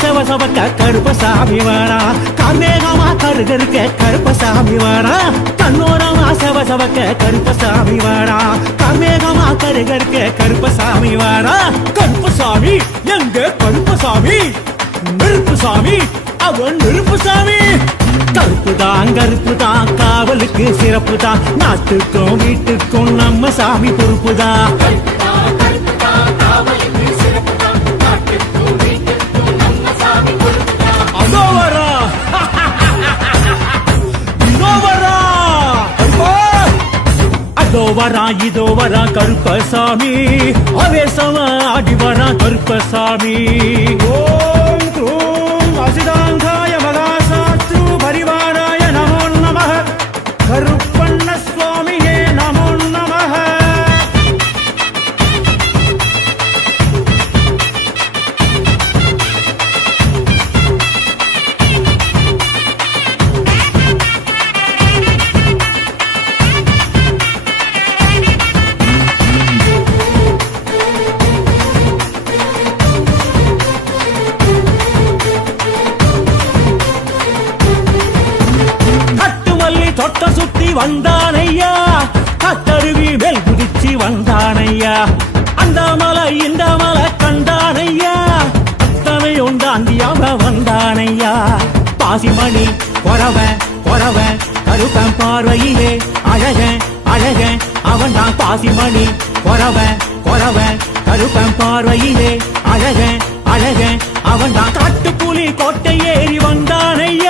சவசவக்க கருப்பசாமி வரா காமேகமா கருகருக்க கருப்பசாமி வரா கண்ணோரமா சவசவக்க கருப்பசாமி வரா காமேகமா கருகருக்க கருப்பசாமி வரா கருப்பசாமி எங்க கருப்பசாமி? நெருப்பு சாமி அவன் நெருப்பு சாமி கருப்பு தான் கருப்பு தான் காவலுக்கு சிறப்பு தான் நாட்டுக்கும் வீட்டுக்கும் நம்ம சாமி பொறுப்பு தான் இதோ வரா கருப்பசாமி. அவேசமா ஆடி வரா கருப்பசாமி. ஓம் க்ரூம் அசிதாங்காய வந்தானையா? கத்தருவி மேல் குதிச்சு வந்தானையா? அந்த மலை இந்த மலை கண்டானையா? அத்தனை உண்டாந்தியாக வந்தானையா? பாசிமணி பொறவ பொறவ கருப்பன் பார்வையிலே அழக அழக அவன் தான் பாசிமணி. பொறவ பொறவ கருப்பன் பார்வையிலே அழக அழக அவன் தான் காட்டுப்புலி கோட்டை ஏறி வந்தானையா?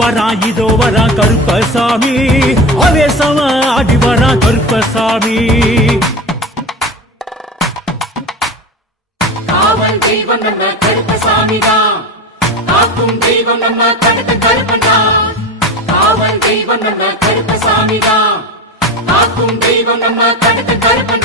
வரா இதோ வரா கருப்பசாமி. அவேசமா அடி வரா கருப்பசாமி. காவல் தெய்வம் நம்ம கருப்பசாமி தான். காக்கும் தெய்வம் நம்ம கருத்த கருப்பன் தான். காவல் தெய்வம் நம்ம கருப்பசாமி தான். காக்கும் தெய்வம் நம்ம கருத்த கருப்பன்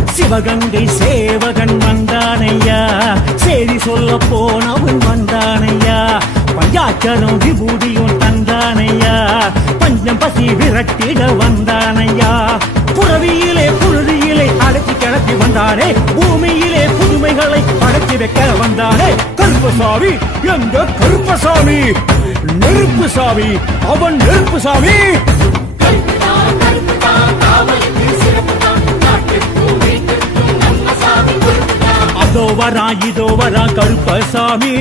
சிவகங்கை சேவகன் வந்தானையா? செய்தி சொல்ல போனவன் வந்தானையா? பஞ்சாச்சரம் விபூதியும் தந்தானையா? பஞ்சம் பசி விரட்டிட வந்தானையா? புறவியிலே புழுதியிலே அடைச்சி கிளப்பி வந்தானே? பூமியிலே புதுமைகளை படைச்சி வைக்க வந்தானே? கருப்பசாமி எங்க கருப்பசாமி? நெருப்புசாமி அவன் நெருப்பு சாமி அதோ வரா இதோ வரா கருப்பசாமி.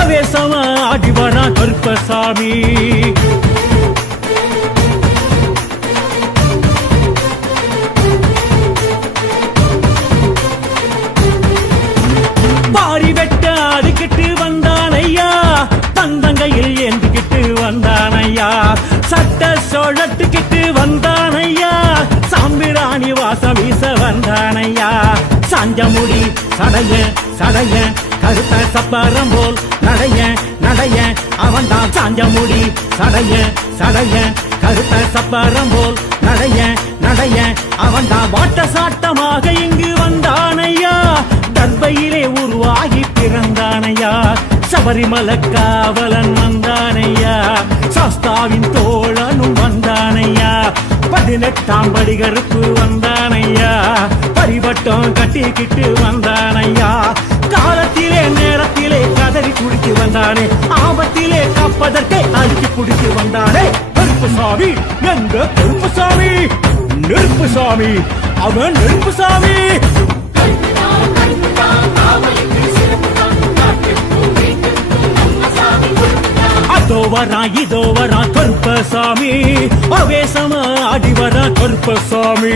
ஆவேசமா ஆடி வரா கருப்பசாமி. பாரி வெட்ட அதுக்கிட்டு வந்தானையா தந்தங்கையில் ஏந்துக்கிட்டு வந்தானையா சட்ட சோழத்துக்கிட்டு வந்தானையா சாம்பிராணி வாசம் வீச வந்தானையா சாஞ்சமுடி சடைய சடைய கருத்த சப்பரம் போல் நடைய நடைய அவன் தான் சாஞ்ச முடி சடைய சடைய கருத்த சப்பரம் போல் நடைய நடைய அவன் தான் வாட்ட சாட்டமாக இங்கு வந்தானையா? தர்பையிலே உருவாகி பிறந்தானையா? சபரிமல காவலன் வந்தானையா? சாஸ்தாவின் தோழனும் வந்தானையா? பதினெட்டாம் படிகருப்பு வந்தானையா? பரிவட்டம் கட்டிக்கிட்டு வந்தானையா? காலத்திலே நேரத்திலே கதறி குடித்து வந்தானே. ஆபத்திலே காப்பதற்கே அழுத்தி குடித்து வந்தானே. கருப்பு சாமி எங்க கருப்பு சாமி? நெருப்பு சாமி அவன் நெருப்பு சாமி. அதோ வரா இதோ வரா கருப்பசாமி. அவேசமா அடி வரா கருப்பசாமி.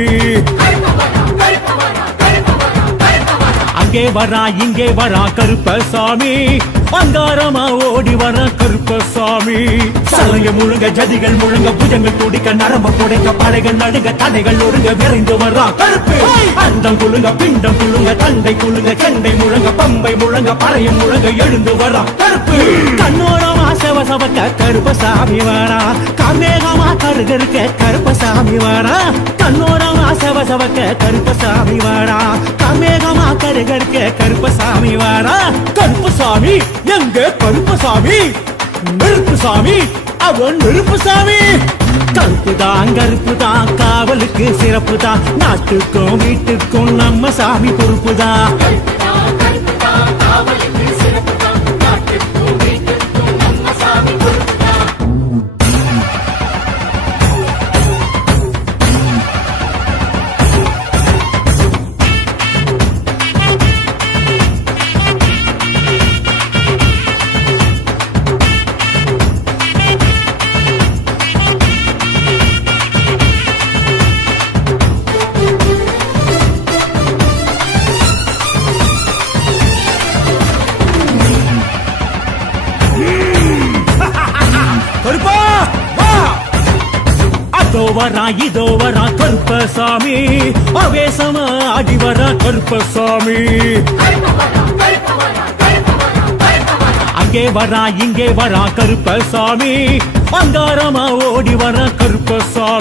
கருப்பவரா அங்கே வரா இங்கே வரா கருப்பசாமி. அங்காரமா ஓடி வரா கருப்பசாமி. சலங்க முழுங்க ஜதிகள் முழுங்க புஜங்கள் துடிக்க நரம்ப குடைக்க படைகள் நடுங்க தலைகள் ஒழுங்க விரைந்து வரா கருப்பு. அந்தம் குழுங்க பிண்டம் குழுங்க தண்டை குழுங்க சண்டை முழங்க பம்பை முழங்க பறையும் முழங்க எழுந்து வரா கருப்பு. கண்ணோரமா செவ கருப்பசாமி வாடா. கமேகமா கருகருக்க கருப்பசாமி வாடா. கண்ணோரமா செவ சவக்க கருப்பசாமி வாடா. கமேகமா கருகருக்க கருப்பசாமி வாடா. கருப்பசாமி எங்க கருப்பசாமி? நெருப்பு சாமி அவன் நெருப்பு சாமி கருப்பு தான் கருப்பு தான் காவலுக்கு சிறப்பு தான் நாட்டுக்கும் வீட்டுக்கும் நம்ம சாமி பொறுப்பு தான் கருப்பசாமி. அவேசமா அடி வரா கருப்பசாமி. கருப்பவரா அங்கே வரா இங்கே வரா கருப்பசாமி. அங்காரமா ஓடி வர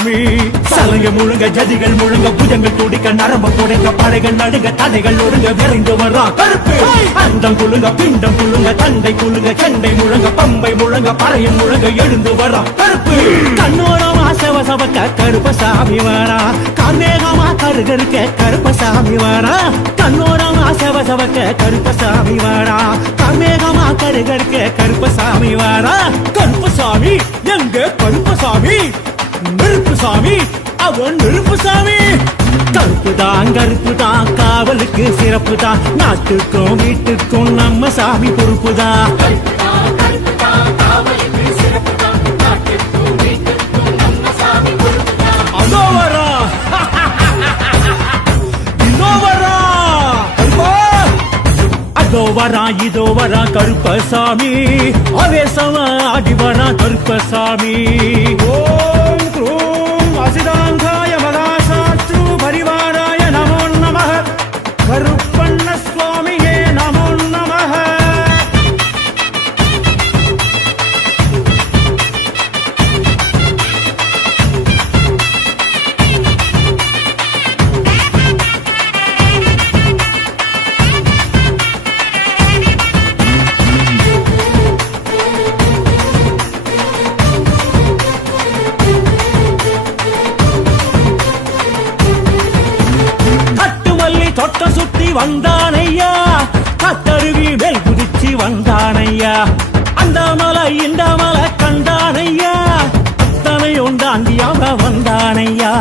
கருப்பசாமி சலங்க முழுங்க ஜதிகள் முழுங்க புஜங்கள் துடிக்க நரம்ப குடைக்க படைகள் நடுங்க தடைகள் ஒழுங்க விரைந்து வரா கருப்பு. அந்தம் குழுங்க பிண்டம் குழுங்க தண்டை குழுங்க செண்டை முழங்க பம்பை முழங்க பறையும் முழங்க எழுந்து வரா கருப்பு. கண்ணோரம் செவ கருப்பசாமி வரா. காமேகமா கருகருக்க கருப்பசாமி வரா. கண்ணோரம் செவ கருப்பசாமி வரா. காமேகமா கருகருக்க கருப்பசாமி வரா. கருப்பசாமி எங்க கருப்பசாமி? நெருப்பு சாமி அவன் நெருப்பு சாமி கருப்பு தான் கருப்பு தான் காவலுக்கு சிறப்பு தான் நாட்டுக்கும் வீட்டுக்கும் நம்ம சாமி பொறுப்பு தான் அதோ வரா இதோ வரா கருப்பசாமி. அவேசமா அடி வரா கருப்பசாமி. ஓ. வந்தானையா? கத்தருவி மேல் குதிச்சு வந்தானையா? அந்த மலை இந்த மலை கண்டானையா? அத்தனை உண்டாண்டியாக வந்தானையா?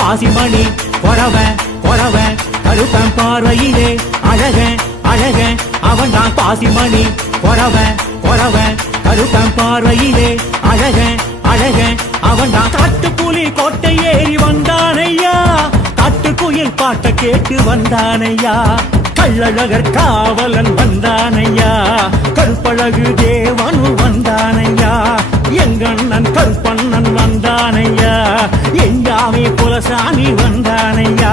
பாசிமணி கொரவ கொரவ கருப்பன் பார்வையிலே அழக அழக அவன் தான் பாசிமணி. கொரவ கொரவ கருப்பன் பார்வையிலே அழக அழக அவன் தான் காட்டுப்புலி கோட்டை ஏறி வந்தானையா? பாட்ட கேட்டு வந்தானையா? கள்ளழகர் காவலன் வந்தானையா? கருப்பழகு தேவனு வந்தானையா? எங்கண்ணன் கருப்பண்ணன் வந்தானையா? எங்காமே புலசாமி வந்தானையா?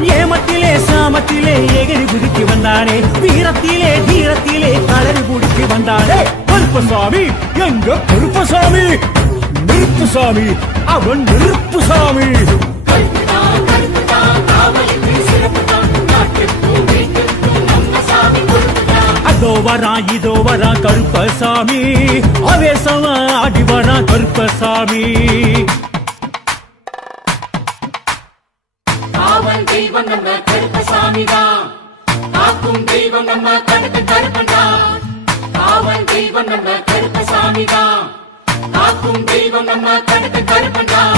ஏமத்திலே சாமத்திலே எகிரி குதித்து வந்தானே? வீரத்திலே தீரத்திலே களறி குடித்து வந்தானே? கருப்பசாமி எங்க கருப்பசாமி? நெருப்புசாமி அவன் நெருப்புசாமி சாமி அதோ வரா இதோ வரா கருப்பசாமி. அவேசமா ஆடி வரா கருப்பசாமி. காவல் தெய்வம் நம்ம கருப்பசாமி தான். காக்கும் தெய்வம் நம்ம கடுத்த கருப்பன் தான். காவல் தெய்வம் நம்ம கருப்பசாமி தான். காக்கும் தெய்வம் நம்ம கடுத்த கருப்பன் தான்.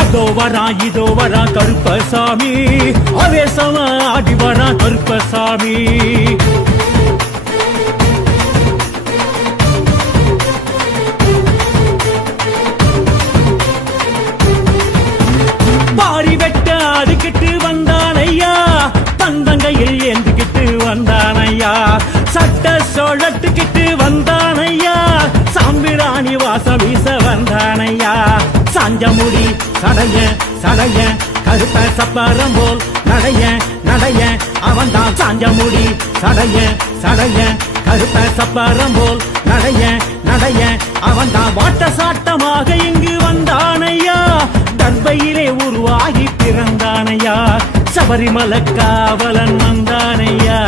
அதோ வரா இதோ வரா கருப்பசாமி. அவேசமா ஆடி வரா கருப்பசாமி. பாரி வெட்ட அதுக்கிட்டு வந்தான் ஐயா தந்தங்கையில் எந்துக்கிட்டு வந்தான் ஐயா சட்ட சொழட்டுக்கிட்டு வந்தானையா? சாம்பிராணி வாச வீச வந்தானையா? சாஞ்சமுடி சடைய சடைய கருப்ப சப்பரம் போல் நடைய நடைய. அவன் தான் சாஞ்சமுடி சடைய சடைய கருப்ப சப்பரம் போல் நடைய நடைய. அவன் தான் வாட்ட சாட்டமாக இங்கு வந்தானையா? தர்பையிலே உருவாகி பிறந்தானையா? சபரிமல காவலன் வந்தானையா?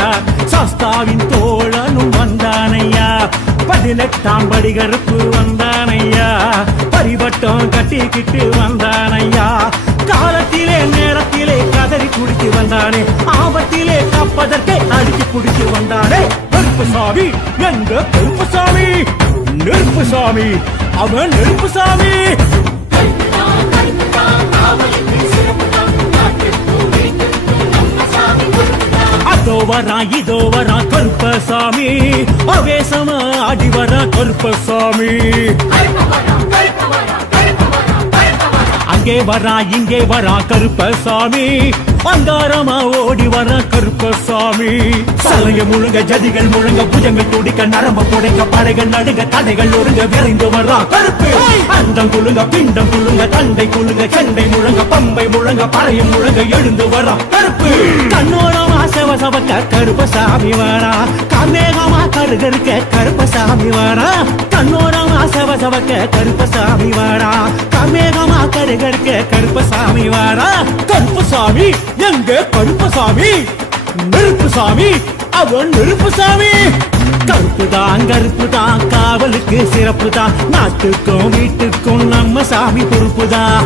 சாஸ்தாவின் தோழனும் வந்தானையா. பதினெட்டாம் படி கருப்பு வந்தானையா. பரிவட்டம் கட்டிக்கிட்டு வந்தானையா. காலத்திலே நேரத்திலே கதறி குடித்து வந்தானே. ஆபத்திலே காப்பதற்கே அடித்து குடித்து வந்தானே. கருப்பு சாமி எங்க கருப்பு சாமி? நெருப்பு சாமி அவன் நெருப்பு சாமி. அதோ வரா இதோ வரா கருப்பசாமி. அவேசமா ஆடி வரா கருப்பசாமி. அங்கே வரா இங்கே வரா கருப்பசாமி. அங்காரமா ஓடி வர கருப்பசாமி. சலங்க முழுங்க ஜதிகள் முழுங்க புஜங்கள் துடிக்க நரம்ப புடைக்க படைகள் நடுங்க தடைகள் ஒழுங்க விரைந்து வரா கருப்பு. அந்தம் குழுங்க பிண்டம் குழுங்க தண்டை குழுங்க சண்டை முழங்க பம்பை முழங்க பறையும் முழங்க எழுந்து வரா கருப்பு. கண்ணோரமா செவசவக்க கருப்பசாமி வரா கமேகமா கருகருக்க கருப்பசாமி வரா கண்ணோரமா செவசவக்க கருப்பசாமி வரா கமேகமா கருகருக்க கருப்பசாமி வரா கருப்பசாமி எங்க கருப்பசாமி? நெருப்புசாமி? அவன் நெருப்பு சாமி கருப்பு தான் கருப்பு தான் காவலுக்கு சிறப்பு தான் நாட்டுக்கும் வீட்டுக்கும் நம்ம சாமி பொறுப்பு தான்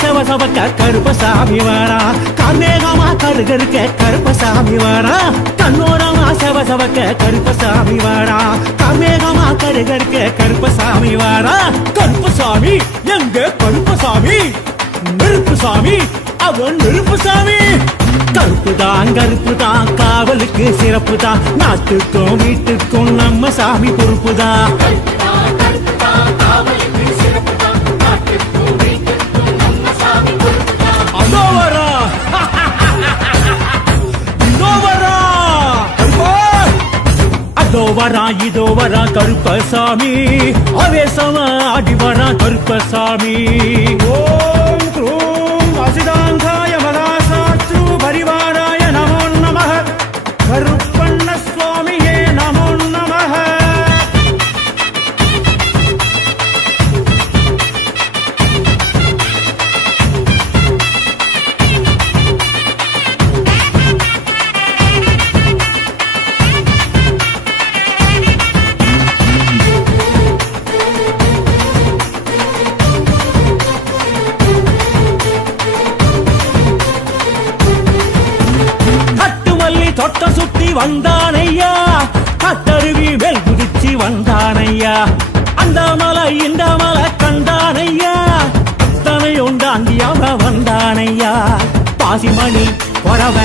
செவ சவக்க கருப்பசாமி வாரா கார்மேகமா கருகருக்க கருப்பசாமி வாரா கண்ணோரமா செவ சவக்க கருப்பசாமி வாரா கார்மேகமா கருகருக்க கருப்பசாமி வாரா கருப்பசாமி எங்க கருப்பசாமி நெருப்பு சாமி அவன் நெருப்பு சாமி. கருப்பு தான் கருப்பு தான் காவலுக்கு சிறப்பு தான் நாட்டுக்கும் வீட்டுக்கும் நம்ம சாமி பொறுப்பு தான் வரா இதோ வரா கருப்பசாமி. அவேசமா ஆடி வரா கருப்பசாமி. ஓ வந்தானையா? கட்டருவி மேல் குதிச்சு வந்தானையா? அந்த மலை இந்த மலை கண்டானையா? தனையும் தாண்டியாக வந்தானையா? பாசிமணி கொரவ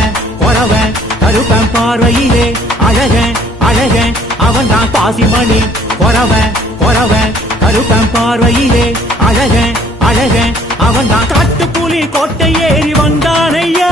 கொரவ கருப்பன் பார்வையிலே அழக அழக அவன் தான் பாசிமணி கொரவ கொரவ கருப்பன் பார்வையிலே அழக அழக அவன் தான் காட்டுப்புலி கோட்டை ஏறி வந்தானையா?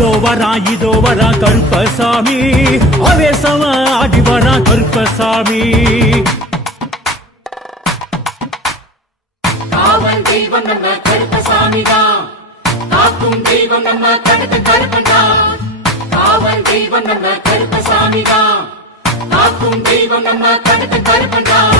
அதோ வரா இதோ வரா கருப்பசாமி. அவேசமா ஆடி வரா கருப்பசாமி. காவல் தெய்வம் நம்ம கருப்பசாமி தான். காக்கும் தெய்வம் நம்ம கருத்த கருப்பன்தான் காவல் தெய்வம் நம்ம கருப்பசாமிதான் காக்கும் தெய்வம் நம்ம கருத்த கருப்பன்தான் மாறநாட்டு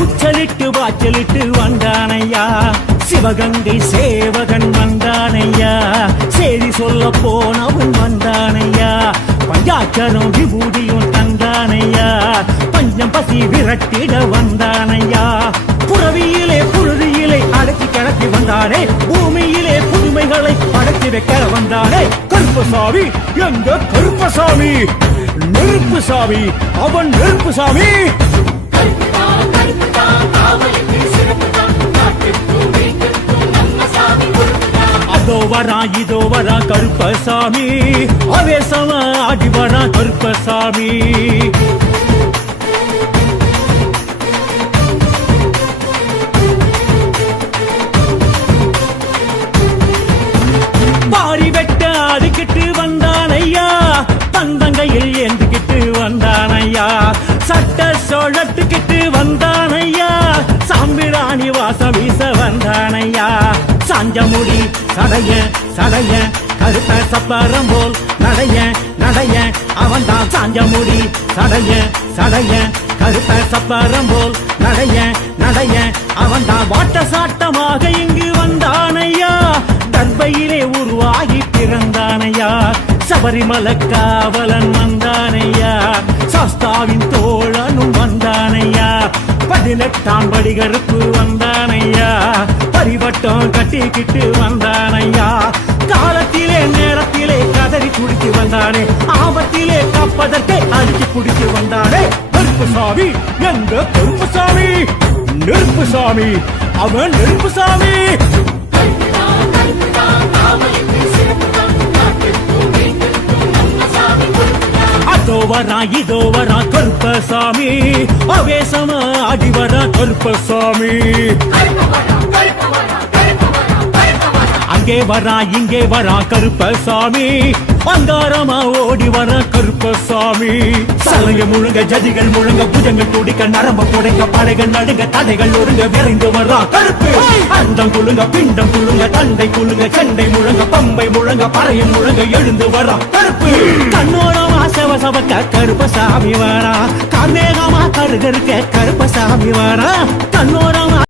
உச்சலிட்டு வாச்சலிட்டு வந்தானையா? சிவகங்கை சேவகன் வந்தானையா? செய்தி சொல்ல போனவன் வந்தானையா? பஞ்சாச்சரம் விபூதியும் தந்தானையா? பஞ்சம் பசி விரட்டிட வந்தானையா? புறவியிலே புழுதியிலே அடக்கி கிடத்தி வந்தானே? பூமியிலே புதுமைகளை படைத்து வைக்க வந்தானே? கருப்பசாமி எங்க கருப்பசாமி? நெருப்பு சாமி அவன் நெருப்பு சாமி. அதோ இதோ வரா கருப்பசாமி. அவேசமா ஆடி வரா கருப்பசாமி. பாரி வெட்ட அடிக்கிட்டு வந்தானையா. தந்தங்கையில் ஏந்துக்கிட்டு வந்தானையா. சட்ட சோழத்துக்கிட்டு வந்தான் ஐயா சாம்பிராணி வாசம் வீச வந்தான் ஐயா சாஞ்ச முடி சடைய சடைய கருத்த சப்பரம் போல் நடைய நடைய அவன் தான் சாஞ்ச முடி சடைய சடைய கருத்த சப்பரம் போல் நடைய நடைய அவன் தான் வாட்ட சாட்டமாக இங்கு வந்தானையா? தர்பையிலே உருவாகி பிறந்தானையா? சபரிமல காவலன் வந்தானையா? சாஸ்தாவின் தோழனும் வந்தானையா? பதினெட்டாம் படி கருப்பு வந்தானையா? பரிவட்டம் கட்டிக்கிட்டு வந்தானையா? காலத்திலே நேரத்திலே கதறி குடித்து வந்தானே. ஆபத்திலே கப்பதற்கே அடிச்சு குடித்து வந்தானே. கருப்பு சாமி எங்க கருப்பு சாமி? நெருப்பு சாமி அவன் நெருப்பு சாமி. அதோ வரா இதோ வரா கருப்ப கருப்பசாமி. அவேசமா அடி வரா கருப்பசாமி. அங்கே வரா இங்கே வரா கருப்பசாமி. அங்காரமா ஓடி வர கருப்பசாமி. சலங்க முழுங்க ஜதிகள் முழுங்க புஜங்கள் துடிக்க நரம்ப புடைக்க படைகள் நடுங்க தடைகள் ஒருங்க விரைந்து வரா கருப்பு. அந்தம் குழுங்க பிண்டம் குழுங்க தண்டை குழுங்க சண்டை முழங்க பம்பை முழங்க பறையும் முழங்க எழுந்து வரா கருப்பு. கண்ணோரமா செவ சவக்க கருப்பசாமி வாரா கார்மேகமா கருகருக்க கருப்பசாமி வாரா கண்ணோரமா